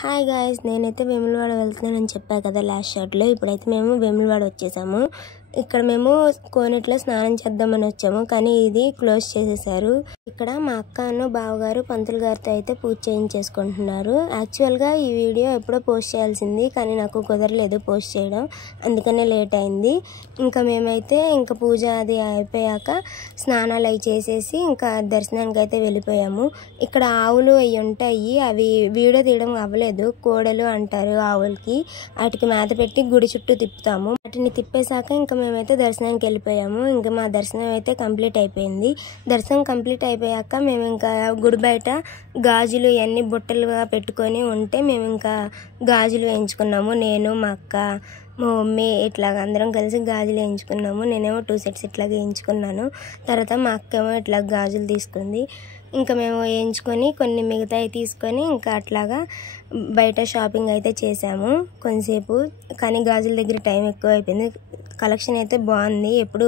Hi guys, నేనైతే వేములవాడ వెళ్తున్నానని చెప్పా కదా లాస్ట్ షాట్లో. ఇప్పుడైతే మేము వేములవాడ వచ్చేసాము. ఇక్కడ మేము కోనేట్లో స్నానం చేద్దామని వచ్చాము, కానీ ఇది క్లోజ్ చేసేసారు. ఇక్కడ మా అక్కను బావగారు పంతులు గారితో అయితే పూజ చేయించేసుకుంటున్నారు. యాక్చువల్గా ఈ వీడియో ఎప్పుడో పోస్ట్ చేయాల్సింది, కానీ నాకు కుదరలేదు పోస్ట్ చేయడం, అందుకనే లేట్ అయింది. ఇంకా మేమైతే ఇంకా పూజ అది అయిపోయాక స్నానాలు అవి చేసేసి ఇంకా దర్శనానికి అయితే వెళ్ళిపోయాము. ఇక్కడ ఆవులు అవి ఉంటాయి, అవి వీడియో తీయడం అవ్వలేదు. కోడలు అంటారు ఆవులకి, వాటికి మేత పెట్టి గుడి చుట్టూ తిప్పుతాము. వాటిని తిప్పేశాక ఇంకా మేమైతే దర్శనానికి వెళ్ళిపోయాము. ఇంకా మా దర్శనం అయితే కంప్లీట్ అయిపోయింది. దర్శనం కంప్లీట్ అయిపోయాక మేము ఇంకా గుడి బయట గాజులు ఇవన్నీ బుట్టలుగా పెట్టుకొని ఉంటే మేము ఇంకా గాజులు వేయించుకున్నాము. నేను, మా అక్క, మా మమ్మీ ఇట్లా అందరం కలిసి గాజులు వేయించుకున్నాము. నేనేమో 2 సెట్స్ ఇట్లాగా వేయించుకున్నాను. తర్వాత మా అక్క ఏమో ఇట్లా గాజులు తీసుకుంది. ఇంకా మేము వేయించుకొని కొన్ని మిగతాయి తీసుకొని ఇంకా అట్లాగా బయట షాపింగ్ అయితే చేసాము కొంతసేపు. కానీ గాజుల దగ్గర టైం ఎక్కువ అయిపోయింది. కలెక్షన్ అయితే బాగుంది, ఎప్పుడు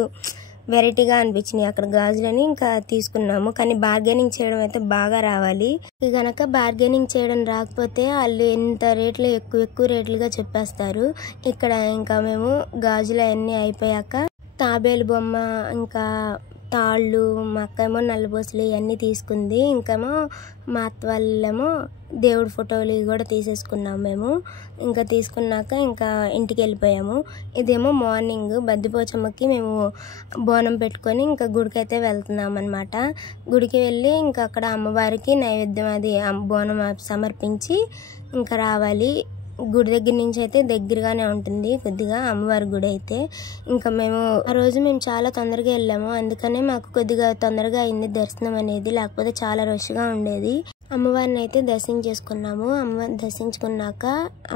వెరైటీగా అనిపించినాయి అక్కడ గాజులని. ఇంకా తీసుకున్నాము, కానీ బార్గెనింగ్ చేయడం అయితే బాగా రావాలి. కనుక బార్గెనింగ్ చేయడం రాకపోతే వాళ్ళు ఎంత రేట్లు ఎక్కువ రేట్లుగా చెప్పేస్తారు. ఇక్కడ ఇంకా మేము గాజులు అవన్నీ అయిపోయాక తాబేలు బొమ్మ, ఇంకా తాళ్ళు, మా అక్క ఏమో నల్లబోసులు ఇవన్నీ తీసుకుంది. ఇంకేమో మా అత్త వాళ్ళేమో దేవుడి ఫోటోలు కూడా తీసేసుకున్నాము మేము. ఇంకా తీసుకున్నాక ఇంకా ఇంటికి వెళ్ళిపోయాము. ఇదేమో మార్నింగ్ బద్దిపోచమ్మకి మేము బోనం పెట్టుకొని ఇంకా గుడికి అయితే వెళ్తున్నాం అనమాట. గుడికి వెళ్ళి ఇంకా అక్కడ అమ్మవారికి నైవేద్యం అది బోనం సమర్పించి ఇంకా రావాలి. గుడి దగ్గర నుంచి అయితే దగ్గరగానే ఉంటుంది కొద్దిగా అమ్మవారి గుడి అయితే. ఇంకా మేము ఆ రోజు చాలా తొందరగా వెళ్ళాము, అందుకనే మాకు కొద్దిగా తొందరగా అయింది దర్శనం అనేది, లేకపోతే చాలా రష్గా ఉండేది. అమ్మవారిని అయితే దర్శించేసుకున్నాము. అమ్మవారిని దర్శించుకున్నాక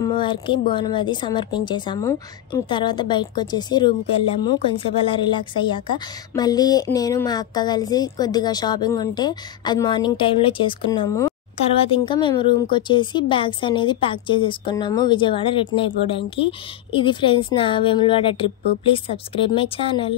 అమ్మవారికి బోనం అది సమర్పించేసాము. ఇంక తర్వాత బయటకు వచ్చేసి రూమ్కి వెళ్ళాము. కొంచెంసేపు అలా రిలాక్స్ అయ్యాక మళ్ళీ నేను మా అక్క కలిసి కొద్దిగా షాపింగ్ ఉంటే అది మార్నింగ్ టైంలో చేసుకున్నాము. తర్వాత ఇంకా మేము రూమ్కి వచ్చేసి బ్యాగ్స్ అనేది ప్యాక్ చేసేసుకున్నాము విజయవాడ రిటర్న్ అయిపోవడానికి. ఇది ఫ్రెండ్స్ నా Vemulawada trip. Please subscribe my channel.